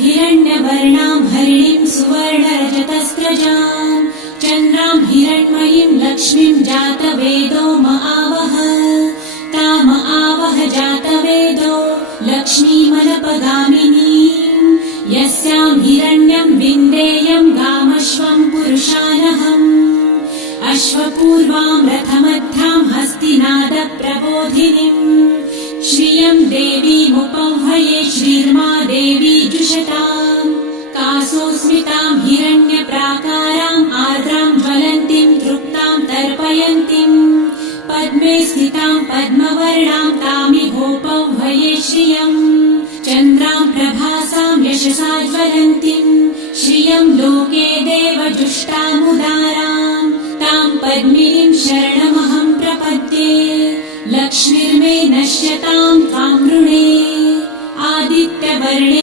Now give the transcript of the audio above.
हिरण्यवर्णां हरिणीं सुवर्णरजतस्रजां चन्द्रां हिरण्मयीं लक्ष्मीं जातवेदो महावह ताम आवह जातवेदो लक्ष्मीमनपगामिनीं यस्यां हिरण्यं विन्देयं गामश्वं पुरुषानहम् अश्वपूर्वां रथमध्यां हस्तिनादप्रबोधिनीं श्रियं देवीमुपह्वये श्रीर्मा देवी जुषताम् कासोस्मितां हिरण्यप्राकाराम् आर्द्रां ज्वलन्तीं तृप्तां तर्पयन्तीं पद्मे स्थितां पद्मवर्णां तामिहोपह्वये श्रियम् चन्द्रां प्रभासां यशसा ज्वलन्तीं श्रियं लोके देवजुष्टामुदारां तां पद्मिनीं शरणमहं प्रपद्ये लक्ष्मीर्मे नश्यतां त्वां वृणे आदित्यवर्णे